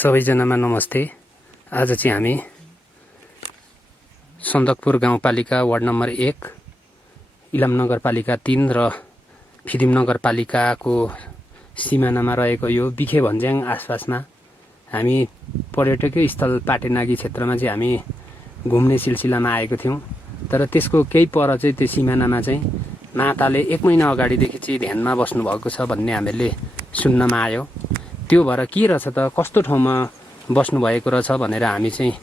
सबैजनामा नमस्ते। आज चाहिँ हामी सन्दकपुर गाउँपालिका वार्ड नम्बर 1, इलाम नगरपालिका 3 र फिदिम नगरपालिकाको सिमानामा रहेको यो बिखे भन्ज्याङ आसपासमा हामी पर्यटकीय स्थल पाटेनागी क्षेत्रमा चाहिँ हामी घुम्ने सिलसिलामा आएको थियौँ। तर त्यसको केही पर चाहिँ त्यो सिमानामा चाहिँ माताले 1 महिना अगाडिदेखि चाहिँ ध्यानमा बस्नुभएको छ भन्ने हामीले सुन्नमा आयो। त्यो भएर के रहेछ त, कस्तो ठाउँमा बस्नुभएको रहेछ भनेर हामी चाहिँ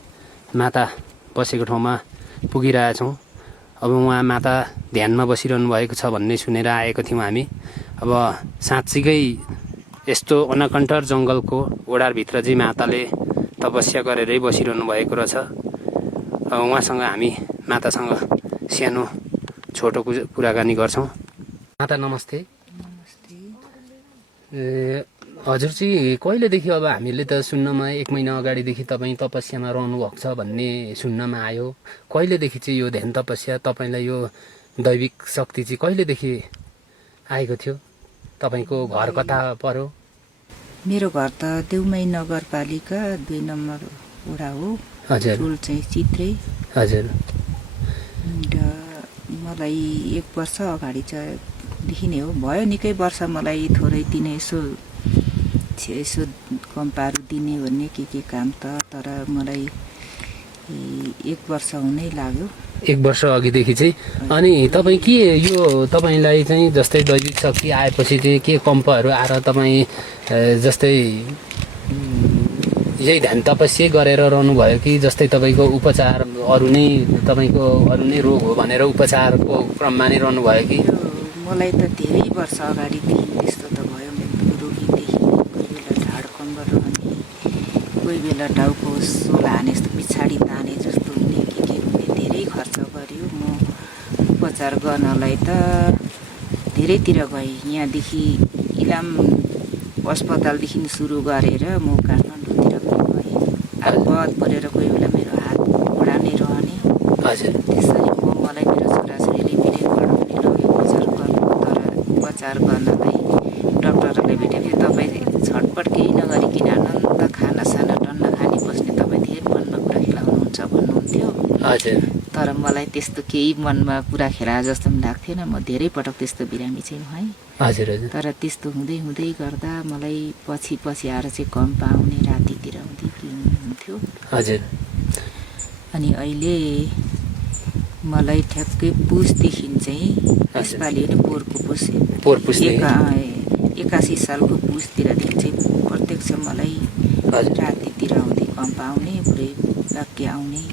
माता बसेको ठाउँमा पुगिरहेछौँ। अब उहाँ माता ध्यानमा बसिरहनु भएको छ भन्ने सुनेर आएको थियौँ हामी। अब साँच्चीकै यस्तो अनकन्टर जङ्गलको ओडारभित्र चाहिँ माताले तपस्या गरेरै बसिरहनु भएको रहेछ। अब उहाँसँग हामी मातासँग सानो छोटो कुराकानी गर्छौँ। माता नमस्ते। हजुर चाहिँ कहिलेदेखि, अब हामीले त सुन्नमा 1 महिना अगाडिदेखि तपाईँ तपस्यामा रहनुभएको छ भन्ने सुन्नमा आयो। कहिलेदेखि चाहिँ यो ध्यान तपस्या तपाईँलाई यो दैविक शक्ति चाहिँ कहिलेदेखि आएको थियो? तपाईँको घर कता पर्यो? मेरो घर त देउमाई नगरपालिका 2 नम्बर वडा हो। हजुर। टोल चाहिँ चित्रे। हजुर। मलाई 1 वर्ष अगाडि चाहिँ देखि नै हो, भयो निकै वर्ष मलाई थोरै दिने यसो कम्पाहरू दिने भन्ने के काम त, तर मलाई 1 वर्ष हुनै लाग्यो। 1 वर्ष अघिदेखि चाहिँ। अनि तपाईँ के यो तपाईँलाई चाहिँ जस्तै दैविक शक्ति आएपछि चाहिँ के कम्पहरू आएर तपाईँ जस्तै यही ध्यान तपस्या गरेर रहनुभयो कि जस्तै तपाईँको उपचार अरू नै रोग हो भनेर उपचारको क्रममा नै रहनुभयो कि? मलाई त धेरै वर्ष अगाडिदेखि त्यस्तो त भयो। मेरो रोगीदेखि कोही बेला ढाडकम्बर रहने, कोही बेला टाउको सोल हाने जस्तो पछाडि ताने जस्तो हुने, के हुने, धेरै खर्च गर्यो। म उपचार गर्नलाई त धेरैतिर गएँ। यहाँदेखि इलाम अस्पतालदेखि सुरु गरेर म काठमाडौँतिर पनि गएँ। आगत परेर कोही बेला मेरो हात घुँडा नै रहने। हजुर। त्यसरी मलाई मेरो छोराछोरीले भिडियोबाट पनि लग्यो उपचार गर्नु। तर उपचार गर्नलाई डक्टरहरूले भेटेको तपाईँ छटपट केही नगरिकन आनन्द खानासाना टन्न खानी बस्ने, तपाईँ धेरै मनमा कुरा खेलाउनुहुन्छ भन्नुहुन्थ्यो। हजुर। तर मलाई त्यस्तो केही मनमा कुरा खेला जस्तो पनि लाग्थेन। म धेरै पटक त्यस्तो बिरामी चाहिँ भएँ। हजुर। हजुर। तर त्यस्तो हुँदै हुँदै गर्दा मलाई पछि आएर चाहिँ कम्प आउने, रातितिर हुँदै के हुन्थ्यो। हजुर। अनि अहिले मलाई ठ्याक्कै पुसदेखि चाहिँ यसपालि होइन, पोहोर पुस 81 सालको पुसतिरदेखि चाहिँ प्रत्यक्ष मलाई रातितिर आउँदै कम्प आउने, पुरै वाक्य आउने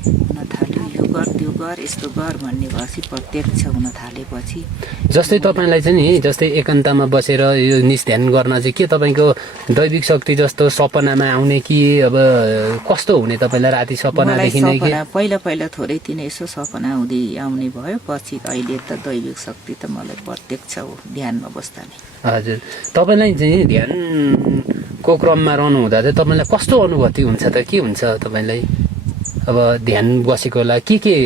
हुन थाल्यो। यो गर त्यो गर यस्तो गर भन्ने भएपछि प्रत्यक्ष हुन थालेपछि जस्तै तपाईँलाई चाहिँ नि जस्तै एकान्तमा बसेर यो निस ध्यान गर्न चाहिँ के तपाईँको दैविक शक्ति जस्तो सपनामा आउने कि अब कस्तो हुने तपाईँलाई राति सपना देखिने कि? पहिला थोरै तिनै यसो सपना आउने भयो। पछि अहिले त दैविक शक्ति त मलाई प्रत्यक्ष हो ध्यानमा बस्दा नै। हजुर। तपाईँलाई चाहिँ ध्यानको क्रममा रहनु हुँदा चाहिँ तपाईँलाई कस्तो अनुभूति हुन्छ त? के हुन्छ तपाईँलाई अब ध्यान बसेकोलाई के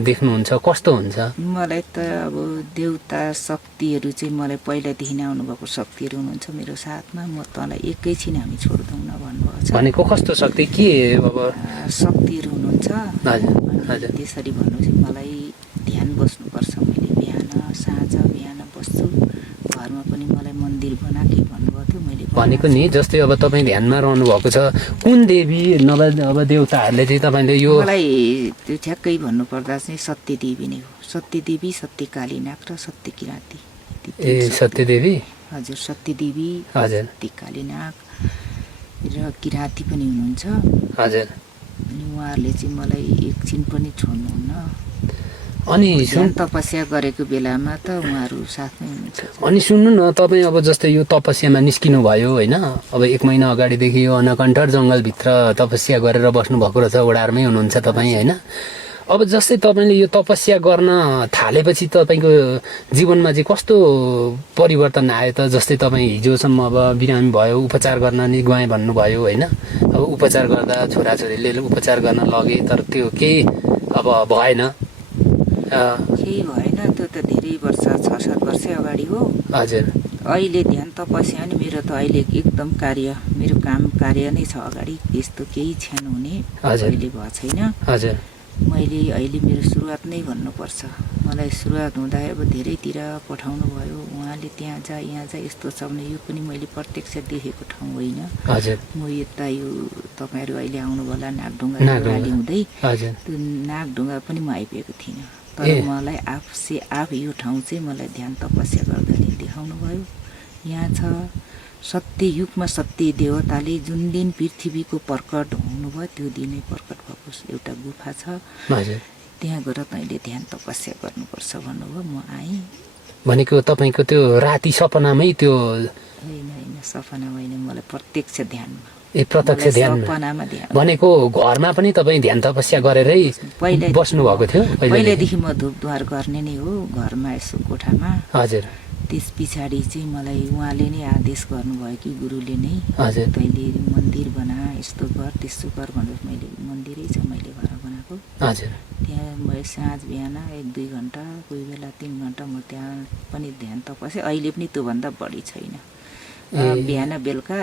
देख्नुहुन्छ, कस्तो हुन्छ? मलाई त अब देउता शक्तिहरू चाहिँ मलाई पहिलादेखि नै आउनुभएको शक्तिहरू हुनुहुन्छ मेरो साथमा। म तँलाई एकैछिन हामी छोड्दैनौँ भन्नुभएको छ। भनेको कस्तो शक्ति के अब शक्तिहरू हुनुहुन्छ? हजुर। हजुर। त्यसरी भन्नु चाहिँ मलाई ध्यान बस्नुपर्छ। मैले साँझ बिहान बस्छु। घरमा पनि मलाई मन्दिर बनाएकै भन्नुभएको थियो। मैले भनेको नि जस्तै अब तपाईँ ध्यानमा रहनु भएको छ, कुन देवी नभए अब देउताहरूले चाहिँ तपाईँले यो? मलाई त्यो ठ्याक्कै भन्नुपर्दा चाहिँ सत्यदेवी नै हो। सत्यदेवी, सत्यकालीनाग र सत्यकिराती। ए सत्यदेवी? हजुर, सत्यदेवी, हजुर, सत्यकालीनाग र किराती पनि हुनुहुन्छ। हजुर। अनि उहाँहरूले चाहिँ मलाई एकछिन पनि छोड्नुहुन्न। अनि तपस्या गरेको बेलामा त उहाँहरू साथमै हुनुहुन्छ। अनि सुन्नु न, तपाईँ अब जस्तै यो तपस्यामा निस्किनु भयो होइन, अब 1 महिना अगाडिदेखि यो अनकन्टर जङ्गलभित्र तपस्या गरेर बस्नुभएको रहेछ, ओडारमै हुनुहुन्छ तपाईँ होइन। अब जस्तै तपाईँले यो तपस्या गर्न थालेपछि तपाईँको जीवनमा चाहिँ कस्तो परिवर्तन आयो त? जस्तै तपाईँ हिजोसम्म अब बिरामी भयो, उपचार गर्न नि गएँ भन्नुभयो होइन। अब उपचार गर्दा छोराछोरीले उपचार गर्न लगे, तर त्यो केही अब भएन। केही भएन। त्यो त धेरै वर्ष 6-7 वर्ष अगाडि हो। हजुर। अहिले ध्यान तपस्या नि मेरो त अहिले एकदम मेरो काम कार्य नै छ अगाडि, त्यस्तो केही छ्यान हुने अहिले भएको छैन। हजुर मैले अहिले मेरो सुरुवात नै भन्नुपर्छ। मलाई सुरुवात हुँदा अब धेरैतिर पठाउनु भयो, उहाँले त्यहाँ जा यहाँ जा यस्तो छ भने यो पनि मैले प्रत्यक्ष देखेको ठाउँ होइन। हजुर म यता यो तपाईँहरू अहिले आउनु होला नागढुङ्गा गाडी हुँदै, हजुर त्यो नागढुङ्गा पनि म आइपुगेको थिइनँ। तर मलाई आफ यो ठाउँ चाहिँ मलाई ध्यान तपस्या गर्दा नि देखाउनु भयो। यहाँ छ सत्य युगमा सत्य देवताले जुन दिन पृथ्वीको प्रकट हुनुभयो त्यो दिनै प्रकट भएको एउटा गुफा छ। त्यहाँ गएर तैँले ध्यान तपस्या गर्नुपर्छ भन्नुभयो। म आएँ। भनेको तपाईँको त्यो राति सपनामै त्यो होइन सपना होइन, मलाई प्रत्यक्ष ध्यानमा। प्रत्यक्ष ध्यान सपनामा ध्यान भनेको घरमा पनि तपाईँ ध्यान तपस्या गरेरै बस्नु भएको थियो? पहिल्यैदेखि म धुपधुवार गर्ने नै हो घरमा, यसो कोठामा। हजुर। त्यस पछाडि चाहिँ मलाई उहाँले नै आदेश गर्नुभयो कि गुरुले नै, हजुर, तैँले मन्दिर बना, यस्तो गर त्यस्तो गर भनेर। मैले मन्दिरै छ मैले घर बनाएको। हजुर। त्यहाँ मैले साँझ बिहान 1-2 घन्टा, कोही बेला 3 घन्टा म त्यहाँ पनि ध्यान तपस्या। अहिले पनि त्योभन्दा बढी छैन। बिहान बेलुका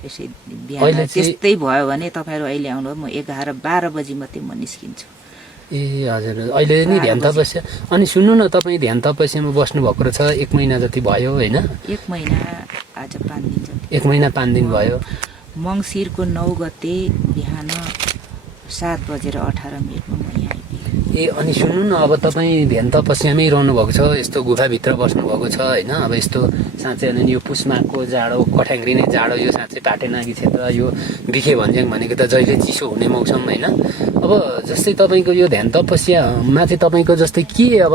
यसै बिहान त्यस्तै भयो भने तपाईँहरू अहिले आउनुभयो, म 11-12 बजी मात्रै म निस्किन्छु। हजुर। अहिले नि ध्यान तपस्या। अनि सुन्नु न, तपाईँ ध्यान तपस्यामा बस्नु भएको रहेछ 1 महिना जति भयो होइन? 1 महिना आज 5 दिन जति। 1 महिना 5 दिन भयो। मङ्सिरको 9 गते बिहान 7:18 म यहाँ आइपुगेँ। अनि सुन्नु न, अब तपाईँ ध्यान तपस्यामै रहनु भएको छ, यस्तो गुफाभित्र बस्नु भएको छ होइन? अब यस्तो साँच्चै अनि यो पुसमाको जाडो, कठ्याङ्ग्री नै जाडो, यो साँच्चै पाटेनागी क्षेत्र, यो बिखे भन्ज्याङ भनेको त जहिले चिसो हुने मौसम होइन? अब जस्तै तपाईँको यो ध्यान तपस्यामा चाहिँ तपाईँको जस्तै के अब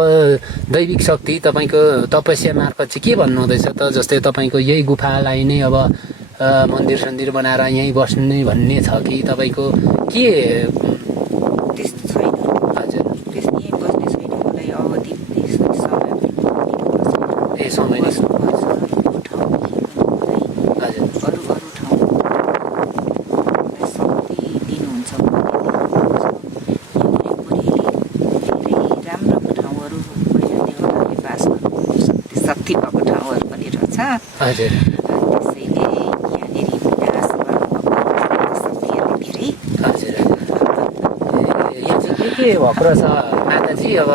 दैविक शक्ति तपाईँको तपस्या मार्फत चाहिँ के भन्नु हुँदैछ त? जस्तै तपाईँको यही गुफालाई नै अब मन्दिर सन्दिर बनाएर यहीँ बस्ने भन्ने छ कि तपाईँको के? त्यस्तो छैन। हजुर। त्यस्तो यहीँ बस्ने छैन। मलाई अवधि समय नै हजुर। त्यसैले यहाँनिर विनाश शक्तिहरूले धेरै। हजुर। यो चाहिँ के भएको रहेछ माताजी? अब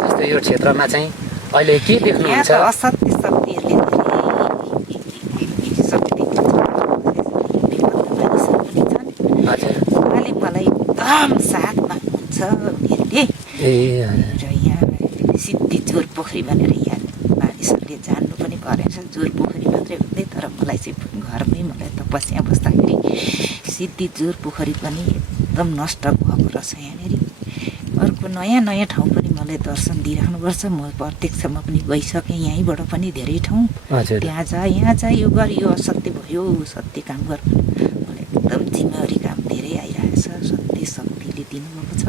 जस्तै यो क्षेत्रमा चाहिँ अहिले के देख्नुहुन्छ? असत्य शक्तिहरूले धेरै शक्ति हजुर। उहाँले मलाई एकदम साथमा हुन्छ उनीहरूले। र यहाँ सिद्धि जोर पोखरी भनेर यहाँ मानिसहरूले जान्नु पनि परेछ। जोर पोखरी मात्रै भन्दै, तर मलाई चाहिँ घरमै मलाई तपस्या बस्दाखेरि सिद्धि जोर पोखरी पनि एकदम नष्ट भएको रहेछ यहाँनिर। अर्को नयाँ नयाँ ठाउँ पनि मलाई दर्शन दिइराख्नुपर्छ। म प्रत्यक्षमा पनि गइसकेँ, यहीँबाट पनि धेरै ठाउँ। त्यहाँ जा यहाँ जा, यो गर, यो असत्य भयो, सत्य काम गर। मलाई एकदम जिम्मेवारी काम धेरै आइरहेको छ। सत्य शक्तिले दिनुभएको छ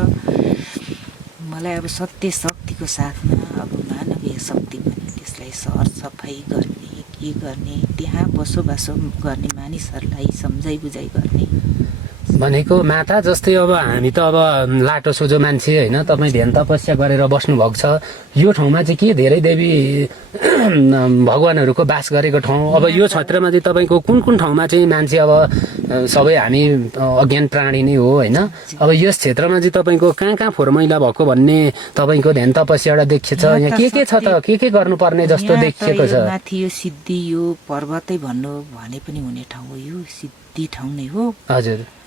मलाई। अब सत्य शक्तिको साथमा अब मानवीय शक्ति पनि, त्यसलाई सरसफाइ गर्ने, के गर्ने, त्यहाँ बसोबासो गर्ने मानिसहरूलाई सम्झाइ बुझाइ गर्ने भनेको माता। जस्तै अब हामी त अब लाटो सोझो मान्छे होइन? तपाईँ ध्यान तपस्या गरेर बस्नु भएको छ यो ठाउँमा चाहिँ के धेरै देवी भगवानहरूको बास गरेको ठाउँ? अब यो क्षेत्रमा चाहिँ तपाईँको कुन कुन ठाउँमा चाहिँ मान्छे, अब सबै हामी अज्ञान प्राणी नै हो होइन? अब यस क्षेत्रमा चाहिँ तपाईँको कहाँ कहाँ फोहोर मैला भएको भन्ने तपाईँको ध्यान तपस्याबाट देखिएछ? यहाँ के छ त? के गर्नुपर्ने जस्तो देखिएको छ? माथि यो सिद्धि, यो पर्वतै भन्नु भने पनि हुने ठाउँ हो। यो सिद्धि ठाउँ नै हो। हजुर।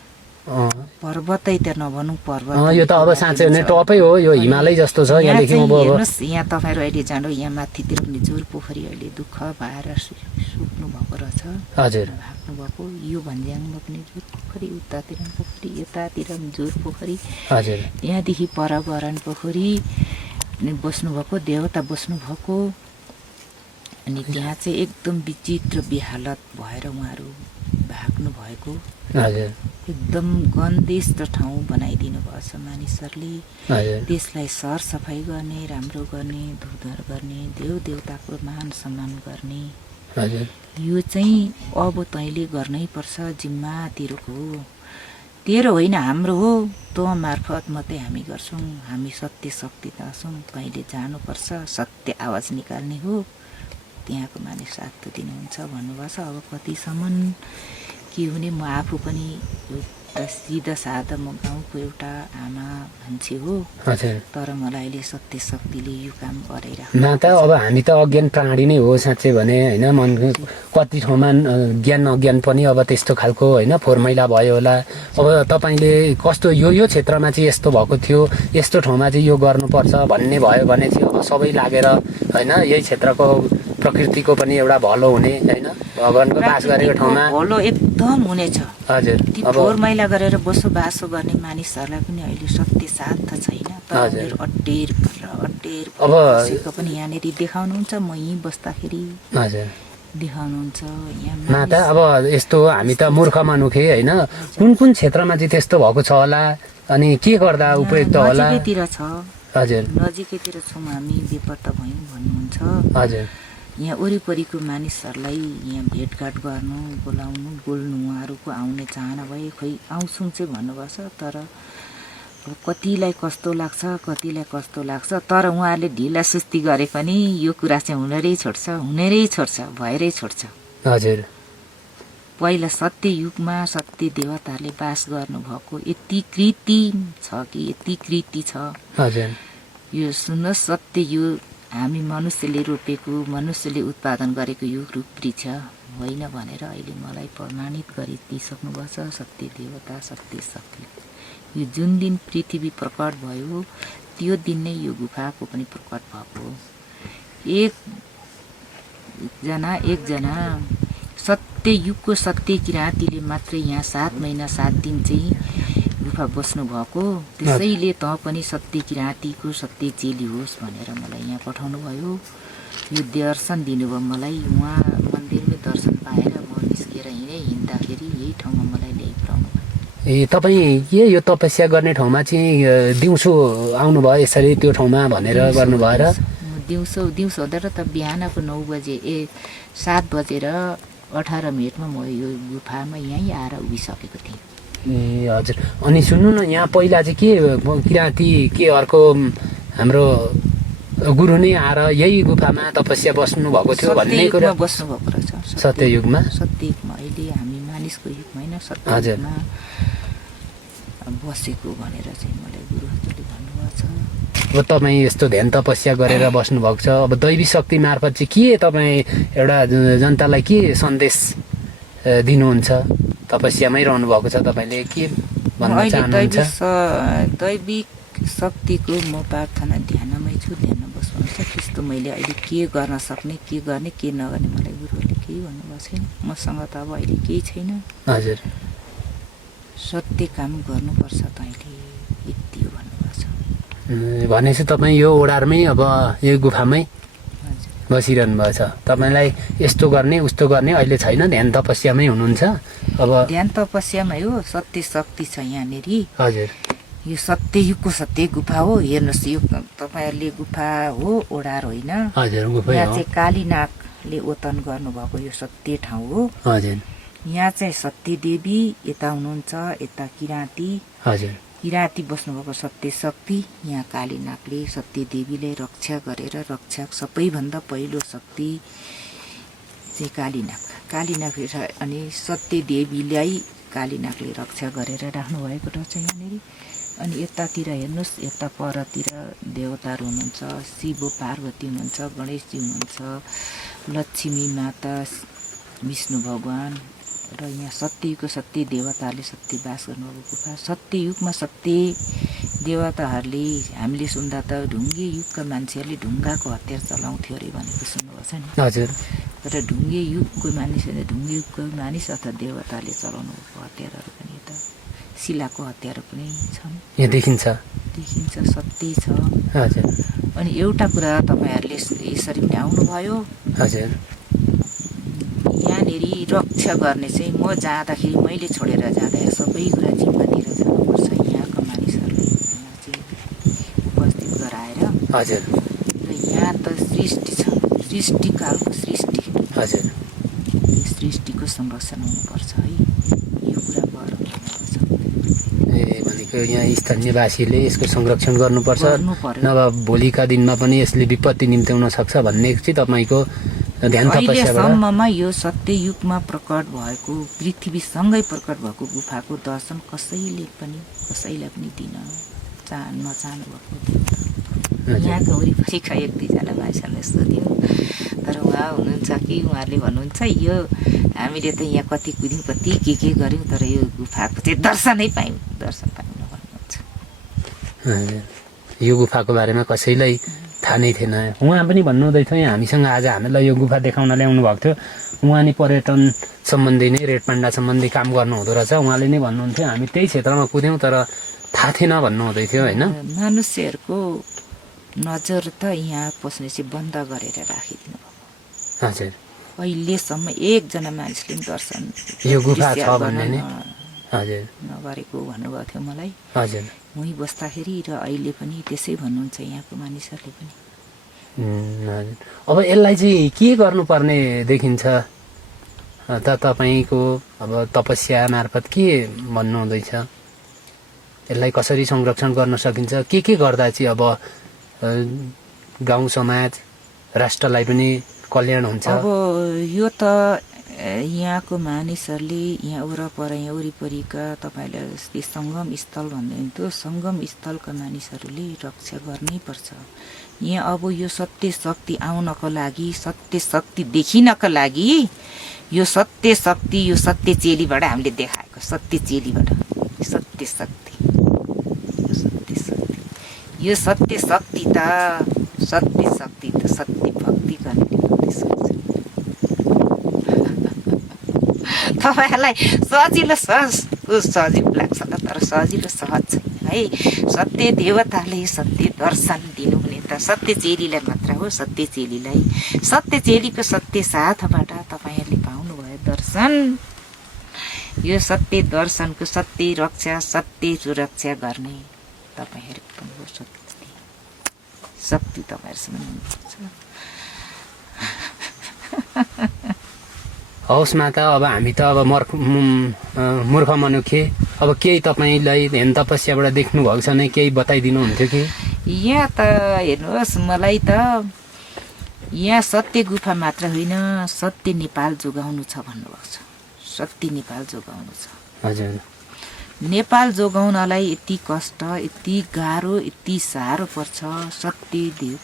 पर्वतै त नभनौँ, पर्वत यो त अब साँच्चै नै टपै हो, यो हिमालय जस्तो छ। यहाँदेखि हेर्नुहोस्, यहाँ तपाईँहरू अहिले जानु, यहाँ माथितिर पनि जोर पोखरी अहिले दुःख भएर सुक्नु भएको रहेछ। हजुर। भाग्नु भएको। यो भन्ज्याङमा पनि जोर पोखरी, उतातिर पनि पोखरी, यतातिर पनि जोर पोखरी। हजुर। यहाँदेखि पर गरान पोखरी बस्नुभएको, देवता बस्नुभएको। अनि त्यहाँ चाहिँ एकदम विचित्र बेहालत भएर उहाँहरू भाग्नु भएको। हजुर। एकदम गन्देष्ट ठाउँ बनाइदिनु भएको छ मानिसहरूले। त्यसलाई सरसफाइ गर्ने, राम्रो गर्ने, धुधर गर्ने, देव देवताको मान सम्मान गर्ने। यो चाहिँ अब तैँले गर्नै पर्छ, जिम्मा तेरोको हो। तेरो होइन, हाम्रो हो। तँ मार्फत मात्रै हामी गर्छौँ। हामी सत्य शक्ति त छौँ। तैँले जानुपर्छ, सत्य आवाज निकाल्ने हो त्यहाँको मानिस साथ त दिनुहुन्छ भन्नुभएको छ। अब कतिसम्म के हुने, म आफू पनि एउटा सिधा सादा म गाउँको एउटा आमा मान्छे हो, हजुर तर मलाई अहिले सत्य शक्तिले यो काम गराइरहेको माता अब हामी त अज्ञान प्राणी नै हो साँच्चै भने होइन। मन कति ठाउँमा ज्ञान अज्ञान पनि अब त्यस्तो खालको होइन फोहोर मैला भयो होला। अब तपाईँले कस्तो यो क्षेत्रमा चाहिँ यस्तो भएको थियो, यस्तो ठाउँमा चाहिँ यो गर्नुपर्छ भन्ने भयो भने चाहिँ अब सबै लागेर होइन यही क्षेत्रको प्रकृतिको पनि एउटा भलो हुने होइन, भगवान्को बास गरेको ठाउँमा भलो एकदम हुनेछ। हजुर ती अब फोहोर मैला गरेर बसोबासो गर्ने मानिसहरूलाई पनि अहिले सत्य साथ त छैन। तर हजुर। उनीहरू अड्डेर अब बसेको पनि यहाँनिर देखाउनुहुन्छ। म यहीँ बस्दाखेरि हजुर देखाउनुहुन्छ यहाँ माता मानिस- अब यस्तो हामी त मूर्ख मनुखे होइन, कुन कुन क्षेत्रमा चाहिँ त्यस्तो भएको छ होला अनि के गर्दा यहाँ उपयुक्त होला? नजिकैतिर छ, हजुर नजिकैतिर छौँ हामी, बेपत्ता भयौँ भन्नुहुन्छ। हजुर यहाँ वरिपरिको मानिसहरूलाई यहाँ भेटघाट गर्नु, बोलाउनु, बोल्नु, उहाँहरूको आउने चाहना भए खोइ आउँछौँ चाहिँ भन्नुभएको छ। तर अब कतिलाई कस्तो लाग्छ, कतिलाई कस्तो लाग्छ, तर उहाँहरूले ढिला सुस्ती गरे पनि यो कुरा चाहिँ हुनेरै छोड्छ, भएरै छोड्छ। हजुर पहिला सत्य युगमा सत्य देवताहरूले बास गर्नुभएको यति कृति छ कि यति कृति छ। हजुर यो सुन्नुहोस्, सत्य यो हामी मनुष्यले रोपेको, मनुष्यले उत्पादन गरेको यो रुख वृक्ष होइन भनेर अहिले मलाई प्रमाणित गरिदिइसक्नु भएको छ सत्य देवता, सत्य शक्ति। यो जुन दिन पृथ्वी प्रकट भयो त्यो दिन नै यो गुफाको पनि प्रकट भएको। एकजना सत्य युगको सत्य किराँतीले मात्रै यहाँ 7 महिना 7 दिन चाहिँ गुफा बस्नु भएको। त्यसैले त पनि सत्य किराँतीको सत्य चेली होस् भनेर मलाई यहाँ पठाउनु भयो। यो दर्शन दिनुभयो मलाई। उहाँ मन्दिरमै दर्शन पाएर म निस्केर हिँड्दाखेरि यही ठाउँमा मलाई ल्याइ पुऱ्याउनु भयो। ए तपाईँ के यो तपस्या गर्ने ठाउँमा चाहिँ दिउँसो आउनुभयो यसरी त्यो ठाउँमा भनेर गर्नुभयो र? दिउँसो हुँदैन त बिहानको 9 बजे 7 बजेर 18 मिनटमा म यो गुफामा यहीँ आएर उभिसकेको थिएँ। ए हजुर। अनि सुन्नु न, यहाँ पहिला चाहिँ के किराँती के अर्को हाम्रो गुरु नै आएर यही गुफामा तपस्या बस्नु भएको थियो भन्ने कुरा बस्नुभएको रहेछ। सत्ययुगमा? सत्ययुगमा, अहिले हामी मानिसको युगमा होइन, हजुर सत्ययुगमा बसेको भनेर चाहिँ मलाई गुरुहरूले भन्नुभएको छ। अब तपाईँ यस्तो ध्यान तपस्या गरेर बस्नुभएको छ, अब दैवी शक्ति मार्फत चाहिँ के तपाईँ एउटा जनतालाई के सन्देश दिनुहुन्छ? तपस्यामै रहनु भएको छ, तपाईँले के भन्न चाहनुहुन्छ? दैविक शक्तिको म प्रार्थना ध्यानमै छु, ध्यानमा बस्नुहुन्छ। त्यस्तो मैले अहिले के गर्न सक्ने, के गर्ने, के नगर्ने मलाई गुरुहरूले केही भन्नुभएको छैन। मसँग त अब अहिले केही छैन। हजुर सत्य काम गर्नुपर्छ तैँले, यति हो भन्नुभएको छ। भनेपछि तपाईँ यो ओडारमै अब यो गुफामै हजुर बसिरहनु भएको छ। तपाईँलाई यस्तो गर्ने उस्तो गर्ने अहिले छैन, ध्यान तपस्यामै हुनुहुन्छ अब? ध्यान तपस्यामै हो। सत्य शक्ति छ यहाँनिर। हजुर यो सत्ययुगको सत्य गुफा हो। हेर्नुहोस्, यो तपाईँहरूले गुफा हो, ओडार होइन। हजुर गुफै यहाँ हो। चाहिँ कालीनागले ओतन गर्नुभएको यो सत्य ठाउँ हो। हजुर यहाँ चाहिँ सत्य देवी यता हुनुहुन्छ, यता किराँती। हजुर किराँती बस्नुभएको सत्य शक्ति, यहाँ कालीनागले सत्य देवीले रक्षा गरेर, रक्षा सबैभन्दा पहिलो शक्ति चाहिँ कालीनाग अनि सत्य देवीलाई कालीनागले रक्षा गरेर राख्नु भएको रहेछ यहाँनिर। अनि यतातिर हेर्नुहोस्, यता परतिर देवताहरू हुनुहुन्छ, शिव पार्वती हुनुहुन्छ, गणेशजी हुनुहुन्छ, लक्ष्मी माता, विष्णु भगवान र यहाँ सत्ययुगको सत्य देवताहरूले सत्य बास गर्नुभएको गुफा। सत्ययुगमा सत्य देवताहरूले हामीले सुन्दा त ढुङ्गे युगका मान्छेहरूले ढुङ्गाको हतियार चलाउँथ्यो अरे भनेको सुन्नुभएको छ नि। हजुर तर ढुङ्गे युगको मानिसहरूले, ढुङ्गे युगको मानिस अथवा देवताले चलाउनु भएको हतियारहरू पनि यता शिलाको हतियारहरू पनि छन्, यहाँ देखिन्छ। सत्य छ। हजुर अनि एउटा कुरा तपाईँहरूले यसरी पनि आउनुभयो, हजुर यहाँनिर रक्षा गर्ने चाहिँ म जाँदाखेरि, मैले छोडेर जाँदाखेरि सबै कुरा जिम्मा दिएर जानुपर्छ यहाँका मानिसहरूले। यहाँ चाहिँ उपस्थित गराएर। हजुर र यहाँ त सृष्टि छ, सृष्टिकालको सृष्टि। हजुर यो सृष्टिको संरक्षण हुनुपर्छ है, यो कुरा गराउनु छ। ए भनेको यहाँ स्थानीयवासीले यसको संरक्षण गर्नुपर्छ, गर्नु पर्यो। नभए भोलिका दिनमा पनि यसले विपत्ति निम्त्याउन सक्छ भन्ने चाहिँ तपाईँको ध्यान तपस्याबाट अहिलेसम्ममा यो सत्ययुगमा प्रकट भएको पृथ्वीसँगै प्रकट भएको गुफाको दर्शन कसैलाई पनि दिन नचाहनु भएको यहाँको वरिपरिका एक दुईजना मान्छेहरूले सोध्यौँ तर उहाँ हुनुहुन्छ कि उहाँहरूले भन्नुहुन्छ यो हामीले त यहाँ कति कुद्यौँ कति के गऱ्यौँ तर यो गुफाको चाहिँ दर्शन पायौँ भन्नुहुन्छ। यो गुफाको बारेमा कसैलाई थाहा नै थिएन। उहाँ पनि भन्नुहुँदै थियो हामीसँग आज हामीलाई यो गुफा देखाउन ल्याउनु भएको थियो। उहाँ नि पर्यटन सम्बन्धी नै रेड पान्डा सम्बन्धी काम गर्नुहुँदो रहेछ। उहाँले नै भन्नुहुन्थ्यो हामी त्यही क्षेत्रमा कुद्यौँ तर थाहा थिएन भन्नुहुँदै थियो होइन। मानुष्यहरूको नजर त यहाँ पस्ने चाहिँ बन्द गरेर राखिदिनु भएको। हजुर अहिलेसम्म एकजना मानिसले पनि दर्शन यो गुफा छ भन्ने नै हजुर नगरेको भन्नुभएको थियो मलाई। हजुर उहीँ बस्दाखेरि र अहिले पनि त्यसै भन्नुहुन्छ यहाँको मानिसहरूले पनि। हजुर अब यसलाई चाहिँ के गर्नुपर्ने देखिन्छ त तपाईँको अब तपस्या मार्फत के भन्नुहुँदैछ? यसलाई कसरी संरक्षण गर्न सकिन्छ? के गर्दा चाहिँ अब गाउँ समाज राष्ट्रलाई पनि कल्याण हुन्छ? अब यो त यहाँको मानिसहरूले यहाँ वरिपरिका तपाईँलाई सङ्गम स्थल भन्नुहुन्थ्यो, सङ्गम स्थलका मानिसहरूले रक्षा गर्नै पर्छ। यहाँ अब यो सत्य शक्ति आउनको लागि, सत्य शक्ति देखिनको लागि यो सत्य शक्ति यो सत्य चेलीबाट हामीले देखाएको सत्य चेलीबाट सत्य शक्ति यो सत्य शक्ति त सत्य भक्ति गर्ने तपाईँहरूलाई सजिलो लाग्छ तर सजिलो सहज छैन है। सत्य देवताले सत्य दर्शन दिनुहुने त सत्य चेलीलाई मात्र हो। सत्य चेलीलाई सत्य चेलीको सत्य साथबाट तपाईँहरूले पाउनुभयो दर्शन। यो सत्य दर्शनको सत्य रक्षा सत्य सुरक्षा गर्ने तपाईँहरूको पनि हो शक्ति तपाईँहरूसँग हुनुपर्छ। हवस् माता, अब हामी त अब मूर्ख मनुखे, अब केही तपाईँलाई ध्यान तपस्याबाट देख्नु भएको छ नै केही बताइदिनुहुन्थ्यो कि? यहाँ त हेर्नुहोस् मलाई त यहाँ सत्य गुफा मात्र होइन सत्य नेपाल जोगाउनु छ भन्नुभएको छ। सत्य नेपाल जोगाउनु छ। हजुर नेपाल जोगाउनलाई यति कष्ट यति गाह्रो यति साह्रो पर्छ। सत्य देव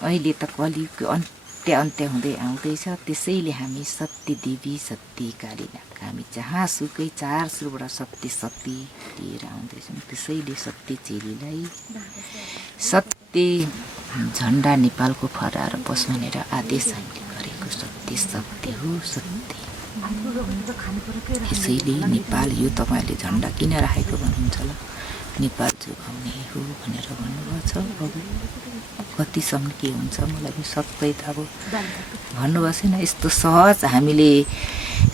अहिले त कलियुगको अन्त्य हुँदै आउँदैछ। त्यसैले हामी सत्य देवी सत्य कालीनाथ हामी जहाँ सुकै चार सुरबाट सत्य शक्ति लिएर आउँदैछौँ। त्यसैले सत्य चेलीलाई सत्य झन्डा नेपालको फहराएर बस भनेर आदेश हामीले गरेको सत्य शक्ति हो सत्य। त्यसैले नेपाल यो तपाईँहरूले झन्डा किन राखेको भन्नुहुन्छ ल? नेपाल जोगाउने हो भनेर भन्नुभएको छ। अब कतिसम्म के हुन्छ मलाई पनि सबै त अब भन्नुभएको छैन। यस्तो सहज हामीले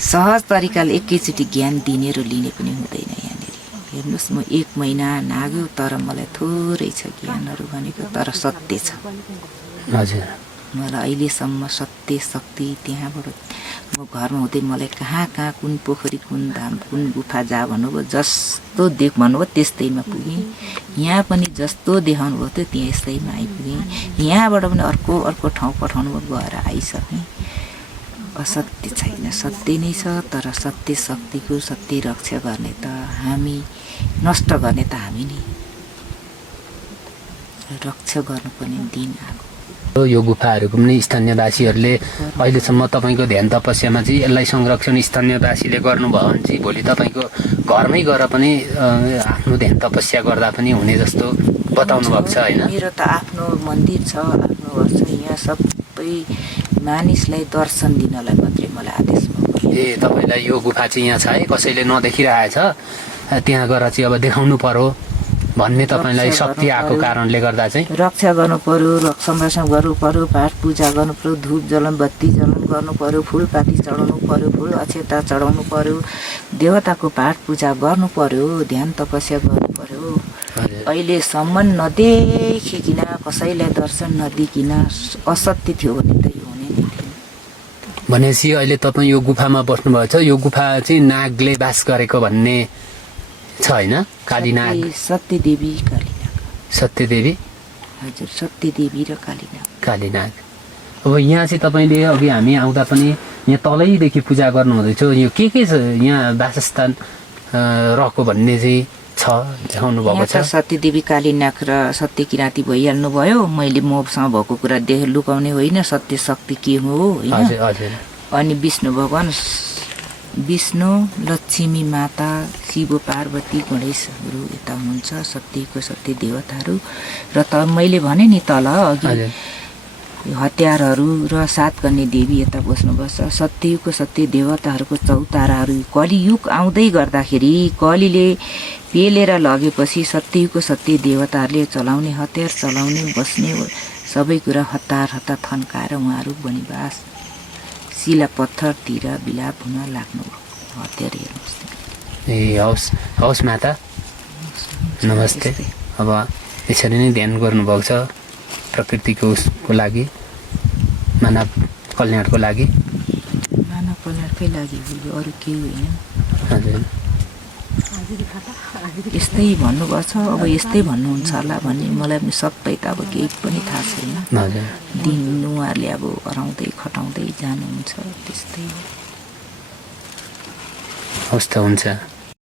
सहज तरिकाले एकैचोटि ज्ञान दिने र लिने पनि हुँदैन यहाँनिर। हेर्नुहोस् म 1 महिना नाग्यो तर मलाई थोरै छ ज्ञानहरू भनेको तर सत्य छ। हजुर मलाई अहिलेसम्म सत्य शक्ति त्यहाँबाट म घरमा हुँदै मलाई कहाँ कुन पोखरी कुन धाम कुन गुफा जा भन्नुभयो जस्तो देख भन्नुभयो त्यस्तैमा पुगेँ। यहाँ पनि जस्तो देखाउनु भयो त्यो त्यस्तैमा आइपुगेँ। यहाँबाट पनि अर्को ठाउँ पठाउनु भयो गएर आइसकेँ। असत्य छैन सत्य नै छ तर सत्य शक्तिको सत्य रक्षा गर्ने त हामी नष्ट गर्ने त हामी नै रक्षा गर्नुपर्ने दिन आएको। यो गुफाहरूको पनि स्थानीयवासीहरूले अहिलेसम्म तपाईँको ध्यान तपस्यामा चाहिँ यसलाई संरक्षण स्थानीयवासीले गर्नुभयो भने चाहिँ भोलि तपाईँको घरमै गएर पनि आफ्नो ध्यान तपस्या गर्दा पनि हुने जस्तो बताउनु भएको छ होइन? मेरो त आफ्नो मन्दिर छ आफ्नो घर छ। यहाँ सबै मानिसलाई दर्शन दिनलाई मात्रै मलाई आदेश भयो। ए तपाईँलाई यो गुफा चाहिँ यहाँ छ है कसैले नदेखिरहेछ त्यहाँ गएर चाहिँ अब देखाउनु पर्यो भन्ने तपाईँलाई शक्ति आएको कारणले गर्दा चाहिँ रक्षा गर्नु पर्यो संरक्षण गर्नु पर्यो पाठ पूजा गर्नु पर्यो धूप जलन बत्ती जलन गर्नु पर्यो फुलपाती चढाउनु पर्यो फुल अक्षता चढाउनु पर्यो देवताको पाठ पूजा गर्नु पर्यो ध्यान तपस्या गर्नु पर्यो। अहिलेसम्म नदेखिकन कसैलाई दर्शन नदिकन असत्य थियो भने त यो हुने नै थिएन। भनेपछि अहिले तपाईँ यो गुफामा बस्नुभएको छ। यो गुफा चाहिँ नागले बास गरेको भन्ने छ होइन? कालीनाग सत्यदेवी कालीनाग सत्यदेवी हजुर सत्यदेवी र कालीनाग अब यहाँ चाहिँ तपाईँले अघि हामी आउँदा पनि यहाँ तलैदेखि पूजा गर्नुहुँदैछ, यो के छ यहाँ वासस्थान रहेको भन्ने चाहिँ छ देखाउनु भएको यहाँ छ? त सत्यदेवी कालीनाग र सत्य किराँती भइहाल्नु भयो। मैले मसँग भएको कुरा लुकाउने होइन, सत्य शक्ति के हो होइन। हजुर हजुर। अनि विष्णु भगवान, विष्णु, लक्ष्मी माता, शिव पार्वती गणेशहरू यता हुनुहुन्छ, सत्यको सत्य देवताहरू। र त मैले भने नि तल अघि हतियारहरू र 7 कन्या देवी यता बस्नुपर्छ। सत्यको सत्य देवताहरूको चौताराहरू कलियुग आउँदै गर्दाखेरि कलीले पेलेर लगेपछि सत्यको सत्य देवताहरूले चलाउने हतियार, चलाउने बस्ने सबै कुरा हतार थन्काएर उहाँहरू वनवास शिला पत्थरतिर बिलाप हुन लाग्नु हतियार हेर्नुहोस्। ए हवस् हवस् माता, नमस्ते। अब यसरी नै ध्यान गर्नुभएको छ प्रकृतिको उसको लागि, मानव कल्याणको लागि। मानव कल्याणकै लागि हो, अरू केही होइन। हजुर। यस्तै भन्नुभएको छ, अब यस्तै भन्नुहुन्छ होला भन्ने मलाई पनि सबै त अब केही पनि थाहा छैन। हजुर। दिन उहाँहरूले अब हराउँदै खटाउँदै जानुहुन्छ, त्यस्तै हो। हवस् त हुन्छ।